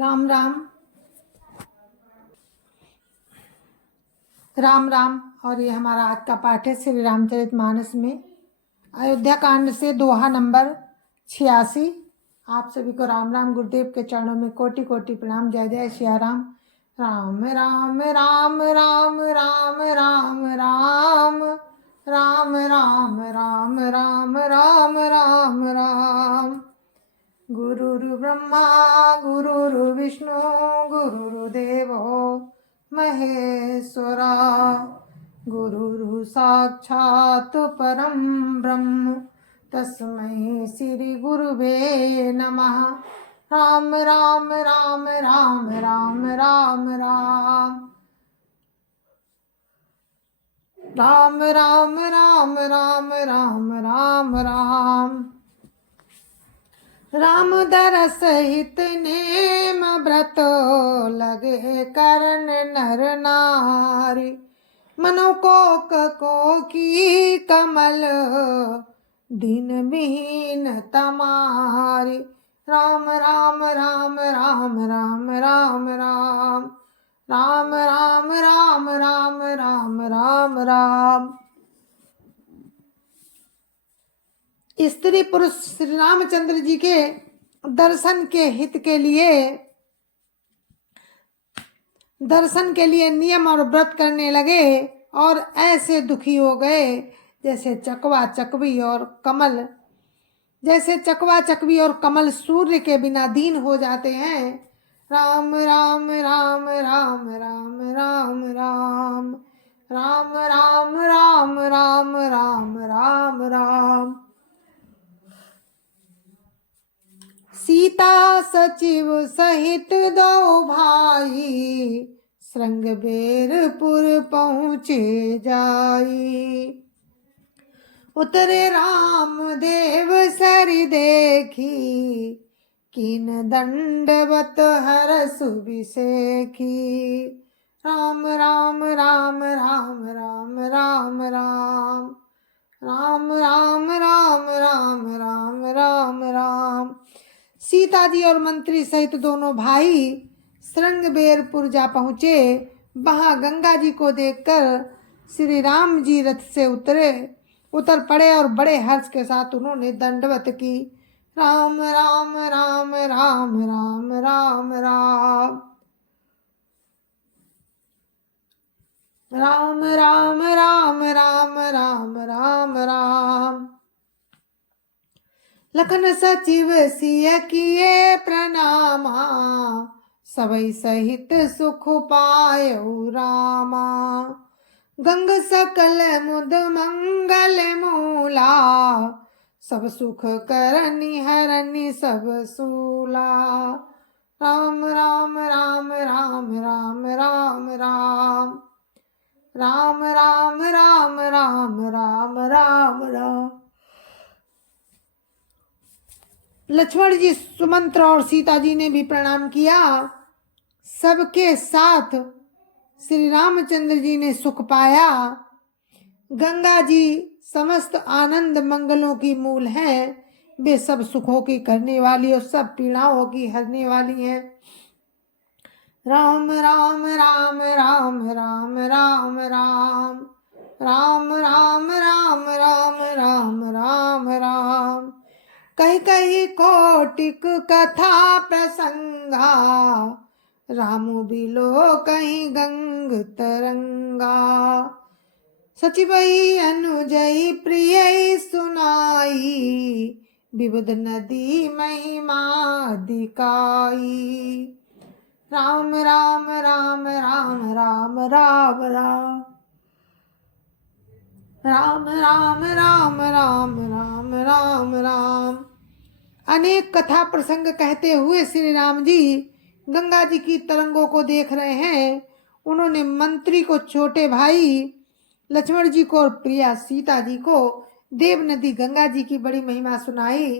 राम राम राम राम। और ये हमारा आज का पाठ है श्री रामचरितमानस में अयोध्या कांड से दोहा नंबर 86। आप सभी को राम राम। गुरुदेव के चरणों में कोटि कोटि प्रणाम। जय जय सिया राम। राम राम राम राम राम राम राम राम राम राम राम राम राम राम। गुरुर्ब्रह्मा गुरुर्विष्णु गुरुर्देवो महेश्वरा। गुरुर् साक्षात् परं ब्रह्म तस्मै श्री गुरुवे नमः। राम राम राम राम राम राम राम राम राम राम राम राम राम राम। राम दरस हित नेम व्रत लगे करन नर नारी। मनो को की कमल दिन बिहीन तमारी। राम राम राम राम राम राम राम राम राम राम राम राम राम राम। स्त्री पुरुष श्री रामचंद्र जी के दर्शन के हित के लिए नियम और व्रत करने लगे और ऐसे दुखी हो गए जैसे चकवा चकवी और कमल सूर्य के बिना दीन हो जाते हैं। राम राम राम राम राम राम राम राम राम राम राम राम राम राम। सीता सचिव सहित दो भाई श्रृंगबेरपुर पहुँचे जाई। उतरे राम देव सरि देखी कीन दंडवत हरसु बिसेखी। राम राम राम राम राम राम राम राम राम राम राम राम राम राम। सीता जी और मंत्री सहित दोनों भाई श्रृंगबेरपुर जा पहुँचे। वहाँ गंगा जी को देखकर श्री राम जी रथ से उतर पड़े और बड़े हर्ष के साथ उन्होंने दंडवत की। राम राम राम राम राम राम राम राम राम राम राम राम राम राम। लखन सचिव सिय किए प्रणामा सबई सहित सुख पायउ रामा। गंग सकल मुद मंगल मूला सब सुख करनी हरनी सब सूला। राम राम राम राम राम राम राम राम राम राम राम राम राम राम। लक्ष्मण जी सुमंत्र और सीता जी ने भी प्रणाम किया। सबके साथ श्री रामचंद्र जी ने सुख पाया। गंगा जी समस्त आनंद मंगलों की मूल है। वे सब सुखों की करने वाली और सब पीड़ाओं की हरने वाली हैं। राम राम राम राम राम राम राम राम राम राम राम राम राम राम। कही कही कोटिक कथा प्रसंगा रामु बिलो कहीं गंग तरंगा। सचिवई अनुजई प्रिय सुनाई विबुध नदी महिमा दिकाई। राम राम राम राम राम राम राम राम राम राम राम राम राम राम। अनेक कथा प्रसंग कहते हुए श्री राम जी गंगा जी की तरंगों को देख रहे हैं। उन्होंने मंत्री को छोटे भाई लक्ष्मण जी को और प्रिया सीता जी को देव नदी गंगा जी की बड़ी महिमा सुनाई।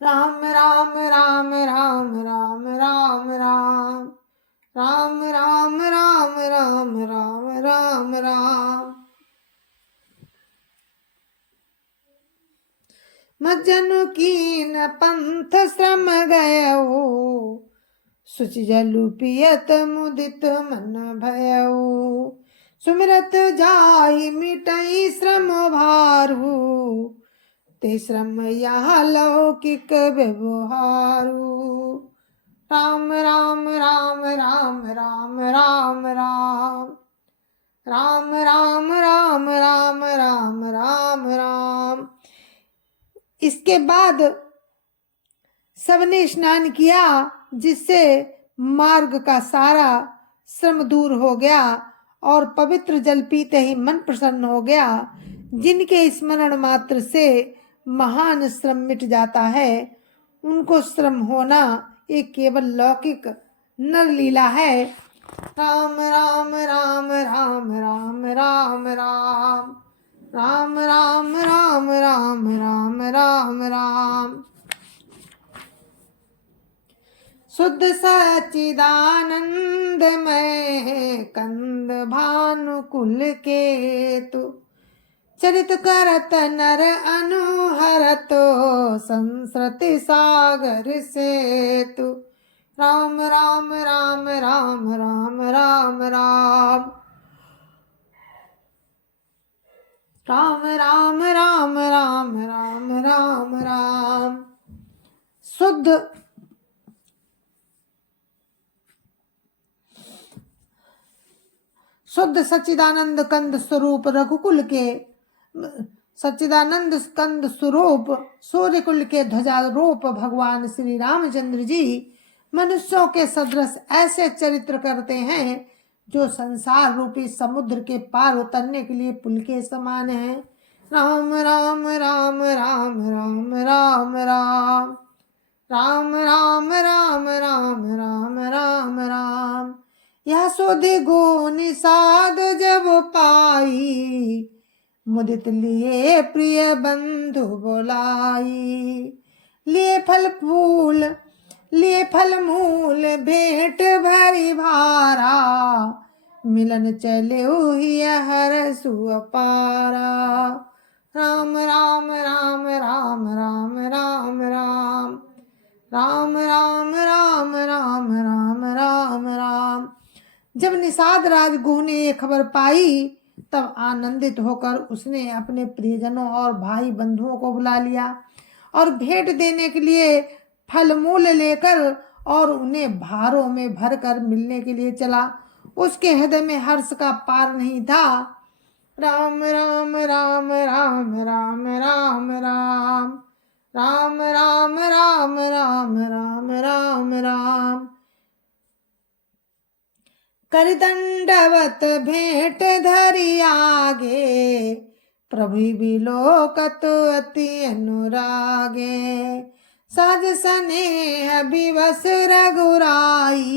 राम राम राम राम राम राम राम राम राम राम राम राम राम राम। मज्जनु कीन पंथ श्रम गयो सुचि जलु पियत मुदित मन भयउ, सुमिरत जाहि मिटई श्रम भारु, ते श्रम यहाँ लौकिक व्यवहारु। राम राम राम राम राम राम राम राम राम राम राम राम राम राम। इसके बाद सबने स्नान किया, जिससे मार्ग का सारा श्रम दूर हो गया और पवित्र जल पीते ही मन प्रसन्न हो गया। जिनके स्मरण मात्र से महान श्रम मिट जाता है, उनको श्रम होना एक केवल लौकिक नर लीला है। राम राम राम राम राम राम राम राम राम राम राम राम राम राम। शुद्ध सच्चिदानंदमय कंद भानुकुल केतु, चरित करत नर अनुहरतो संस्कृति सागर सेतु। राम राम राम राम राम राम राम राम राम राम राम राम राम राम। शुद्ध सच्चिदानंद कंद स्वरूप रघुकुल के सच्चिदानंद कंद स्वरूप सूर्यकुल के ध्वजारोप भगवान श्री रामचंद्र जी मनुष्यों के सदृश ऐसे चरित्र करते हैं जो संसार रूपी समुद्र के पार उतरने के लिए पुल के समान है। राम राम राम राम राम राम राम राम राम राम राम राम राम राम। यह सोधे गो निषाद जब पाई, मुदित लिए प्रिय बंधु बोलाई। लिए फल मूल भेंट भरी भारा, मिलन चले हर सुअपारा। राम राम राम राम राम राम राम राम राम राम राम राम राम राम। जब निषाद राजगुह ने ये खबर पाई, तब आनंदित होकर उसने अपने प्रियजनों और भाई बंधुओं को बुला लिया और भेंट देने के लिए फल मूल लेकर और उन्हें भारों में भरकर मिलने के लिए चला। उसके हृदय में हर्ष का पार नहीं था। राम राम राम राम राम राम राम राम राम राम राम राम राम राम। कर दंडवत भेंट धरि आगे, प्रभु बिलोकत अति अनुरागे। सहज स्नेह विवश रघुराई,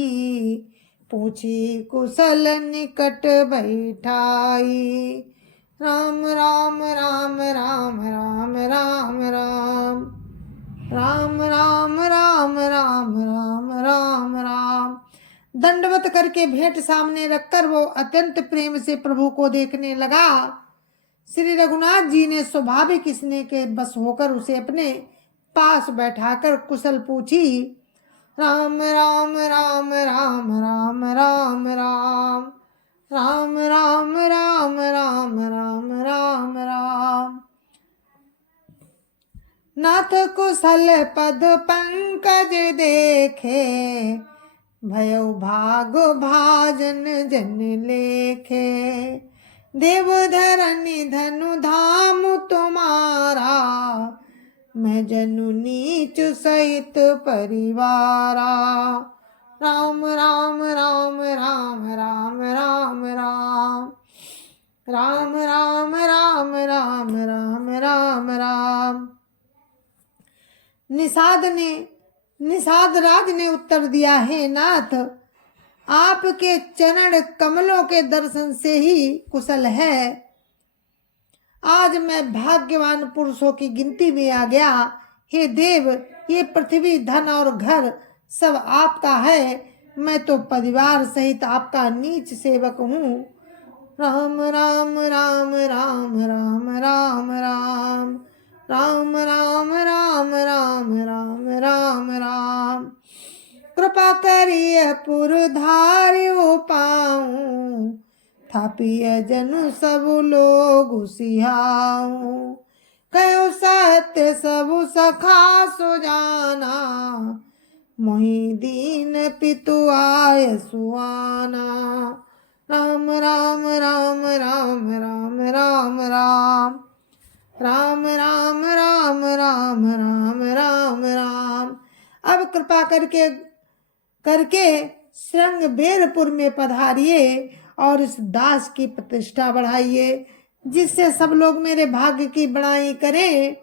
पूछी कुशल निकट बैठाई। राम राम राम राम राम राम राम राम राम राम राम राम राम राम। दंडवत करके भेंट सामने रखकर वो अत्यंत प्रेम से प्रभु को देखने लगा। श्री रघुनाथ जी ने स्वाभाविक स्नेह के बस होकर उसे अपने पास बैठाकर कुशल पूछी। राम राम राम राम राम राम राम राम राम राम राम राम राम राम। नाथ कुशल पद पंकज देखे, भयो भाग भाजन जन लेखे। देवधरनि धनु धाम तुम्हारा, मैं जनु नीच सहित परिवारा। राम राम राम राम राम राम राम राम राम राम राम राम राम राम। निषाद राज ने उत्तर दिया, हे नाथ, आपके चरण कमलों के दर्शन से ही कुशल है। आज मैं भाग्यवान पुरुषों की गिनती में आ गया। हे देव, ये पृथ्वी, धन और घर सब आपका है। मैं तो परिवार सहित आपका नीच सेवक हूँ। राम राम राम राम राम राम राम राम राम राम राम राम राम राम। कृपा करिय पुरधारियो पाऊं, थापिय जनु सब लोग सिहाऊं। कयो सत्य सब सखा सुजाना, मोहि दीन पितु आय सुआना। राम राम राम राम राम राम राम राम राम राम राम राम राम राम। अब कृपा करके श्रृंगबेरपुर में पधारिए और इस दास की प्रतिष्ठा बढ़ाइए, जिससे सब लोग मेरे भाग्य की बड़ाई करें।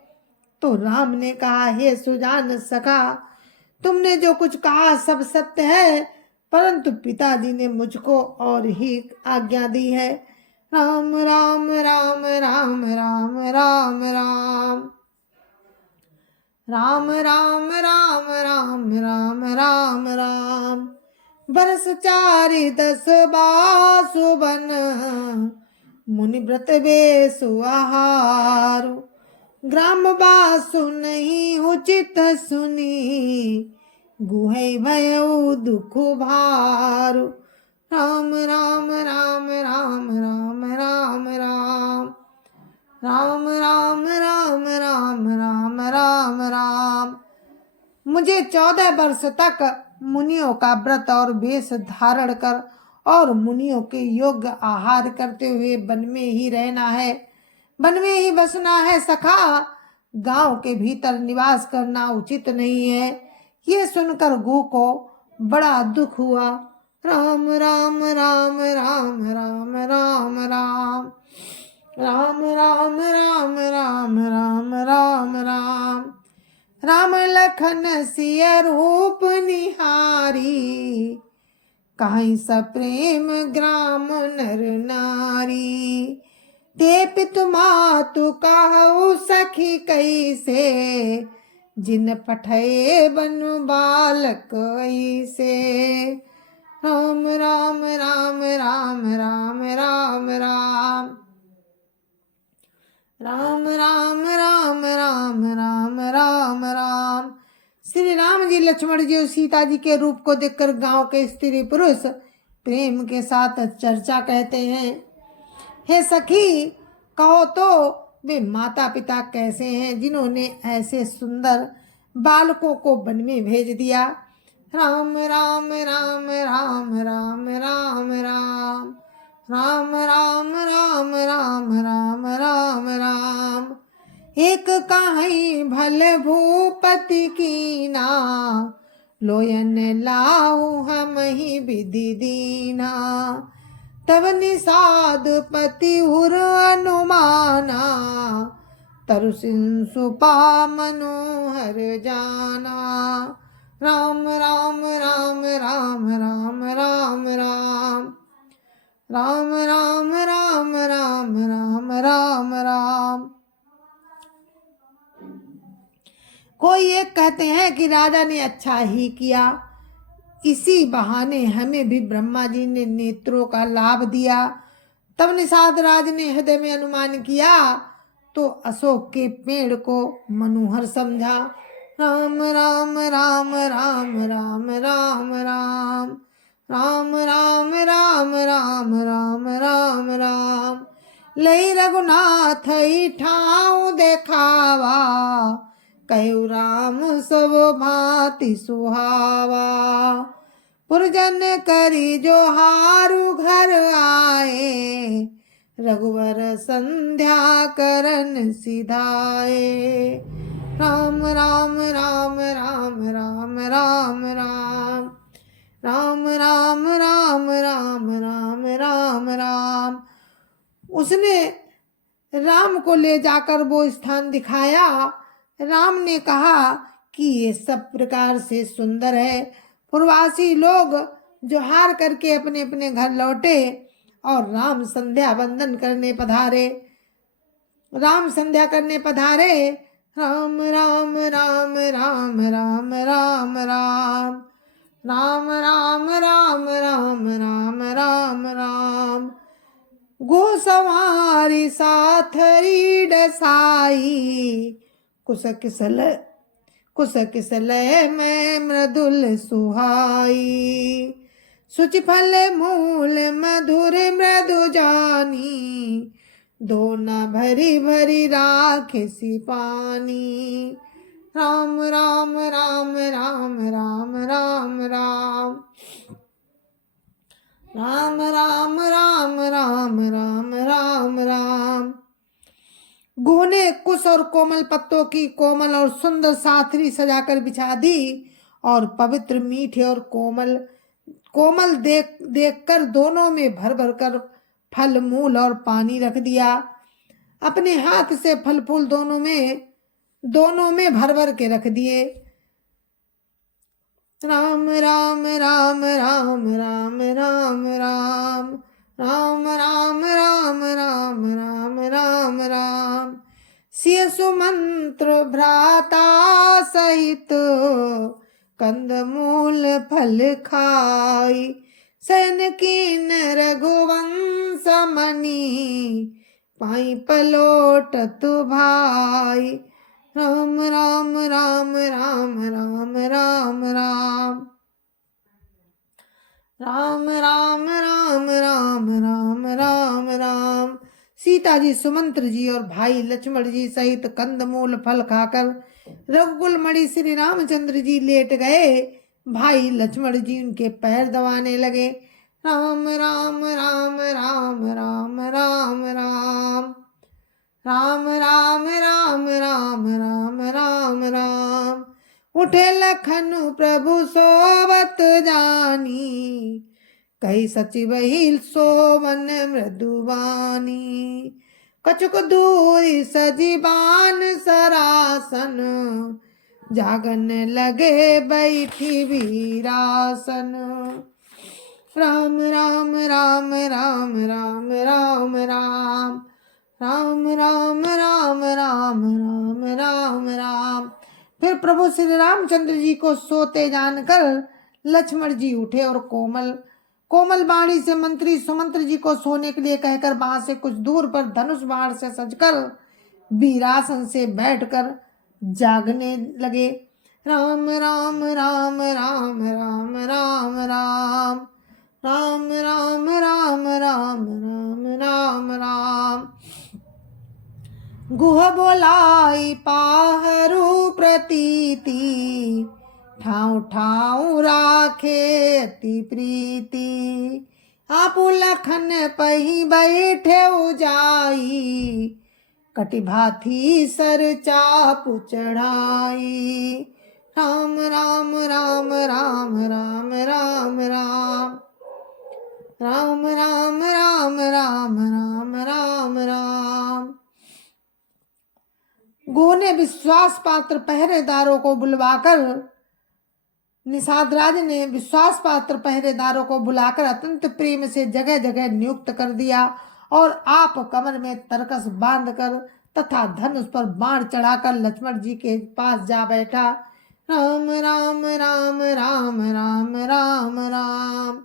तो राम ने कहा, हे सुजान सखा, तुमने जो कुछ कहा सब सत्य है, परंतु पिताजी ने मुझको और ही आज्ञा दी है। राम राम राम राम राम राम राम राम राम राम राम राम राम राम। बरस 4 बासु बन, मुनि व्रत बेसु आहार। ग्राम बासु नहीं उचित सुनी, गुहै भयउ दुख भार। राम राम राम राम राम राम राम राम राम राम राम राम राम राम। मुझे 14 वर्ष तक मुनियों का व्रत और वेश धारण कर और मुनियों के योग्य आहार करते हुए वन में ही रहना है, वन में ही बसना है सखा। गांव के भीतर निवास करना उचित नहीं है। ये सुनकर गो को बड़ा दुख हुआ। राम राम राम राम राम राम राम राम राम राम राम राम राम राम। राम लखन सिय रूप निहारी, कहीं सप्रेम ग्राम नर नारी। ते पितु मातु कहु सखी कैसे, जिन पठये बनु बालक ऐसे। राम राम राम राम राम राम राम राम राम राम राम राम राम राम। श्री राम जी लक्ष्मण जी और सीता जी के रूप को देखकर गांव के स्त्री पुरुष प्रेम के साथ चर्चा कहते हैं। हे सखी, कहो तो वे माता पिता कैसे हैं जिन्होंने ऐसे सुंदर बालकों को वन में भेज दिया। राम राम राम राम राम राम राम राम राम राम राम राम राम राम। एक कहीं भल भूपति कीना, लोयन लाहु हम ही विधि दीना। तब निषाद पति उर अनुमाना, तरु सुपा मनोहर जाना। राम राम राम राम राम राम राम राम राम राम राम राम राम राम। कोई एक कहते हैं कि राजा ने अच्छा ही किया, इसी बहाने हमें भी ब्रह्मा जी ने नेत्रों का लाभ दिया। तब निषाद राज ने हृदय में अनुमान किया तो अशोक के पेड़ को मनोहर समझा। राम राम राम राम राम राम राम राम राम राम राम राम राम राम। लई रघुनाथ ठाऊ देखावा, कहु राम सब भांति सुहावा। पुरजन करी जो हारु घर आए, रघुवर संध्या करन सिधाए। राम राम राम राम राम राम राम राम राम राम राम राम राम राम। उसने राम को ले जाकर वो स्थान दिखाया। राम ने कहा कि ये सब प्रकार से सुंदर है। पूर्ववासी लोग जोहार करके अपने अपने घर लौटे और राम संध्या वंदन करने पधारे। राम संध्या करने पधारे। राम राम राम राम राम राम राम राम राम राम राम राम राम राम। गो सवारी साथरी डसाई, कुश कुश किस लय में मृदुल सुहाई। सुचि फल मूल मधुर मृदु जानी, दोना भरी भरी राखे सी पानी। राम राम राम राम राम राम राम राम राम राम राम राम राम राम। गुह ने कुश और कोमल पत्तों की कोमल और सुंदर साथरी सजाकर बिछा दी और पवित्र मीठे और कोमल कोमल देखकर दोनों में भर भर कर फल मूल और पानी रख दिया। अपने हाथ से फल फूल दोनों में भर भर के रख दिए। राम राम राम राम राम राम राम राम राम राम राम राम राम राम। सिय सुमंत्र भ्राता सहित कंद मूल फल खाई। सन कीन रघुवंश मणि पाई पलोटत भाई। राम राम राम राम राम राम राम राम राम राम राम राम राम राम। सीता जी सुमंत्र जी और भाई लक्ष्मण जी सहित कंदमूल फल खाकर रघुकुल मणि श्री रामचंद्र जी लेट गए। भाई लक्ष्मण जी उनके पैर दबाने लगे। राम राम राम राम राम राम राम राम राम राम राम राम राम राम। उठे लखन प्रभु सोवत जानी, कही सचिव ही सोवन मृदुवानी। कछुक दूरी सजीबान सरासन, जागन लगे बैठी वीरासन। राम राम राम राम राम राम राम राम राम राम राम राम राम राम। फिर प्रभु श्री रामचंद्र जी को सोते जानकर लक्ष्मण जी उठे और कोमल बाणी से मंत्री सुमंत्र जी को सोने के लिए कहकर वहां से कुछ दूर पर धनुष बाण से सजकर वीरासन से बैठकर जागने लगे। राम राम राम राम राम राम राम राम राम राम राम राम राम राम। गुह बोलाई पाहरू प्रतीति, ठाऊ ठाऊ राखे अति प्रीति। आपु लखन पही बैठे जाई, कटिभाथी सर चापु चढ़ाई। राम राम राम राम राम राम राम राम राम राम राम राम राम राम। गुह ने विश्वास पात्र पहरेदारों को बुलवाकर निषाद राज ने विश्वास पात्र पहरेदारों को बुलाकर अत्यंत प्रेम से जगह जगह नियुक्त कर दिया और आप कमर में तरकस बांधकर तथा धनुष पर बाण चढ़ाकर लक्ष्मण जी के पास जा बैठा। राम राम राम राम राम राम राम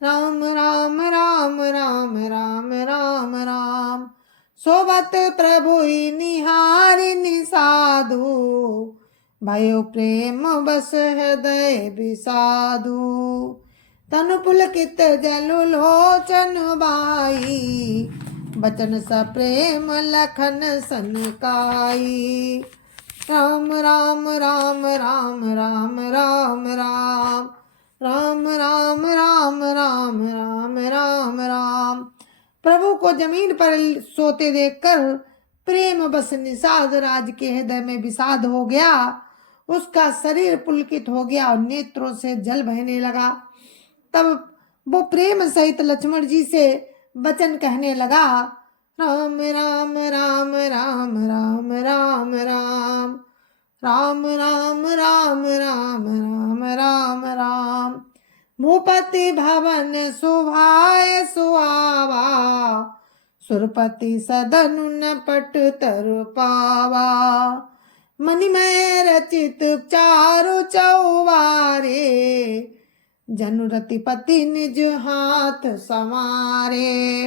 राम राम राम राम राम राम राम। सोबत प्रभु निहारी निसाधु, भयो प्रेम बस हृदय विसाधु। तनु पुलकित जलु लोचन बाई, बचन स प्रेम लखन सनकाई। राम राम राम राम राम राम राम राम राम राम राम राम राम राम। प्रभु को जमीन पर सोते देखकर प्रेम बस निषाद राज के हृदय में विषाद हो गया। उसका शरीर पुलकित हो गया और नेत्रों से जल बहने लगा। तब वो प्रेम सहित लक्ष्मण जी से वचन कहने लगा। राम राम राम राम राम राम राम राम राम राम राम राम राम राम। भूपति भवन सुभाय सुआवा, सुरपति सदन न पट तरु पावा। मणिमय रचित चारु चौवारे, जनु रतिपति निज हाथ संवारे।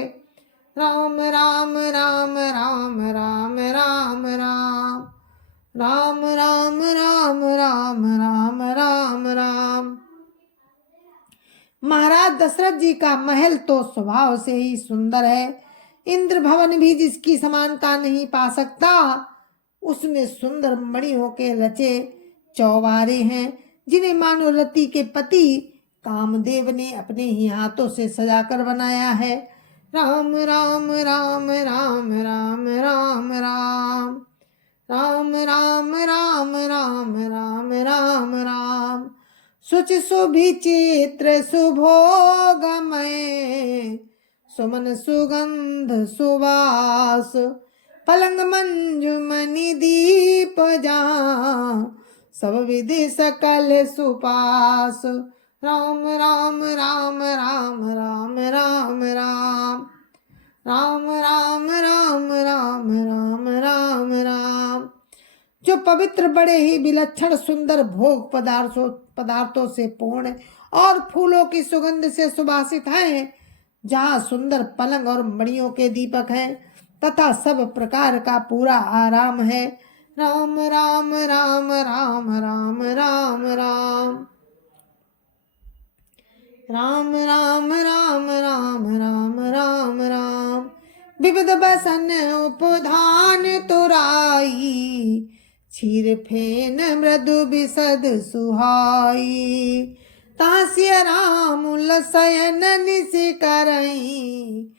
राम राम राम राम राम राम राम राम राम राम राम राम राम राम। महाराज दशरथ जी का महल तो स्वभाव से ही सुंदर है, इंद्र भवन भी जिसकी समानता नहीं पा सकता। उसमें सुंदर मणियों के रचे चौबारे हैं, जिन्हें मानो रति के पति कामदेव ने अपने ही हाथों से सजाकर बनाया है। राम राम राम राम राम राम राम राम राम राम राम राम राम राम। शुचि सुभिचित्र शुभोगमय सुमन सुगंध सुवास, पलंग मंजुमणि दीप जहाँ सब विधि सकल सुपास। राम राम राम राम राम राम राम राम राम राम राम राम राम राम। जो पवित्र बड़े ही विलक्षण सुंदर भोग पदार्थों से पूर्ण और फूलों की सुगंध से सुवासित हैं, जहाँ सुंदर पलंग और मणियों के दीपक हैं तथा सब प्रकार का पूरा आराम है। राम राम राम राम राम राम राम राम राम राम राम राम राम राम। विविध बसन उपधान तुराई, क्षीर फेन मृदु बिसद सुहाई। तास्य राम लसयन निस करई,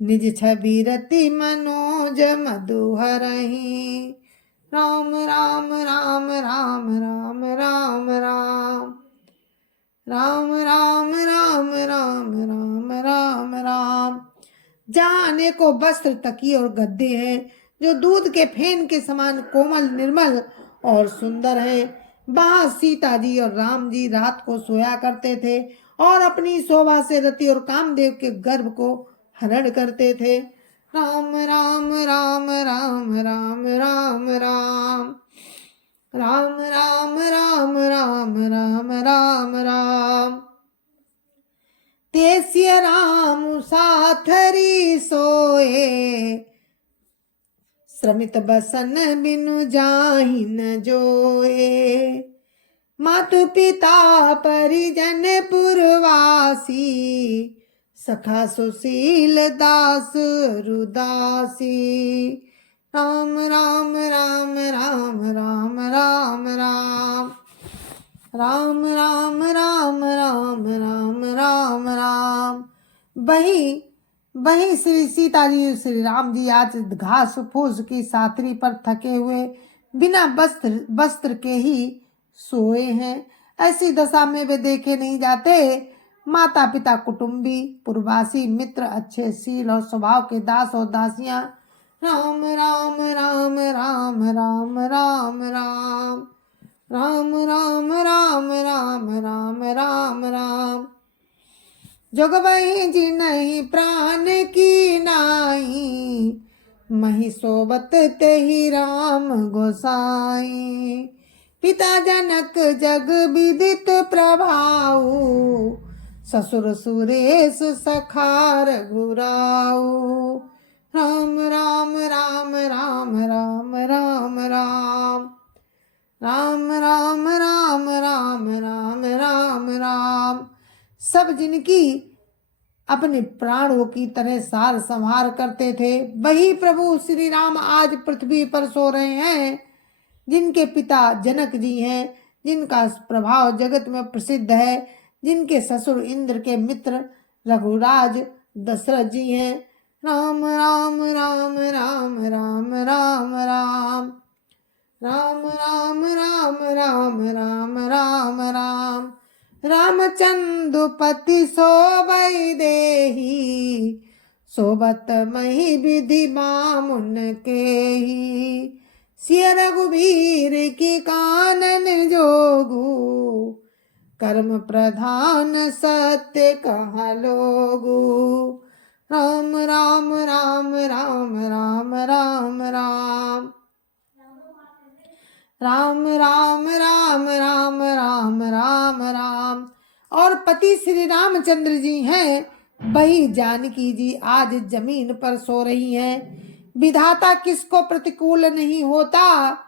निज छवि रति मनोज मधुहरहि। राम राम राम राम राम राम राम राम राम राम राम राम राम राम। जाने को वस्त्र तकिए और गद्दे हैं, जो दूध के फेन के समान कोमल निर्मल और सुंदर है। वहां सीता जी और राम जी रात को सोया करते थे और अपनी शोभा से रति और कामदेव के गर्भ को हरण करते थे। राम राम राम राम राम राम राम राम राम राम राम राम राम राम। तेस्य राम साथरी सोए, श्रमित बसन बिनु जाहि न जोए। मातु पिता परिजन पुरवासी, सखा सुशील दास रुदासी। राम राम राम राम राम राम राम राम राम राम राम राम राम राम। वही श्री सीता जी श्री राम जी आज घास फूस की साथरी पर थके हुए बिना वस्त्र के ही सोए हैं। ऐसी दशा में वे देखे नहीं जाते। माता पिता कुटुंबी पुरवासी मित्र अच्छे शील और स्वभाव के दास और दासियां। राम राम राम राम राम राम राम राम राम राम राम राम राम राम। जोग वही जी नहीं प्राण की नाई, मही सोबत ते ही राम गोसाई। पिता जनक जग विदित प्रभाऊ, ससुर सुरेश सखार घुराऊ। राम राम राम राम राम राम राम राम राम राम राम राम राम राम। सब जिनकी अपने प्राणों की तरह सार संहार करते थे, वही प्रभु श्री राम आज पृथ्वी पर सो रहे हैं। जिनके पिता जनक जी हैं, जिनका प्रभाव जगत में प्रसिद्ध है, जिनके ससुर इंद्र के मित्र रघुराज दशरथ जी हैं। राम राम राम राम राम राम राम राम राम राम राम राम राम राम। रामचंद्रपति सोबई देही, सोबत मही विधि बामुन के ही। सिय रघुवीर की कानन जोगू, कर्म प्रधान सत्य कहाँ लोगू। राम राम राम राम राम राम राम राम राम राम राम राम राम राम। और पति श्री रामचंद्र जी हैं, वही जानकी जी आज जमीन पर सो रही हैं। विधाता किसको प्रतिकूल नहीं होता।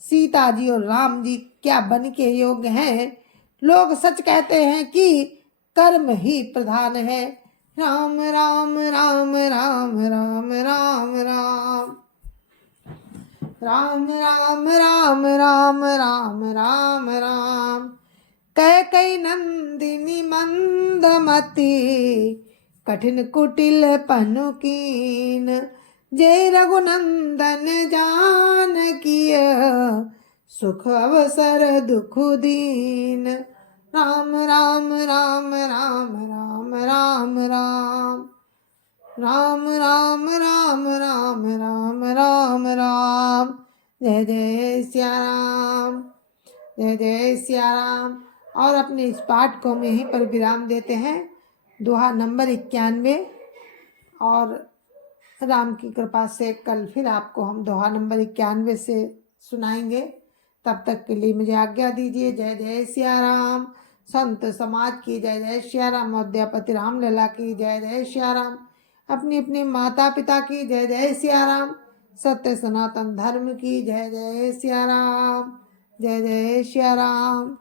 सीता जी और राम जी क्या बन के योग्य हैं। लोग सच कहते हैं कि कर्म ही प्रधान है। राम राम राम राम राम राम राम राम राम राम राम राम राम राम। कैकई नंदिनी मंदमती कठिन कुटिल पनुकीन। जय रघुनंदन जानकीय सुख अवसर दुख दीन। राम राम राम राम राम राम राम राम राम राम राम राम राम राम। जय जय सिया राम, जय जय सिया राम। और अपने इस पाठ को हम यहीं पर विराम देते हैं। दोहा नंबर 91। और राम की कृपा से कल फिर आपको हम दोहा नंबर 91 से सुनाएंगे। तब तक के लिए मुझे आज्ञा दीजिए। जय जय सिया राम। संत समाज की जय जय सिया राम। अयोध्यापति रामलला की जय जय सिया राम। अपनी अपनी माता पिता की जय जय सिया राम। सत्य सनातन धर्म की जय जय सिया राम। जय जय सिया राम।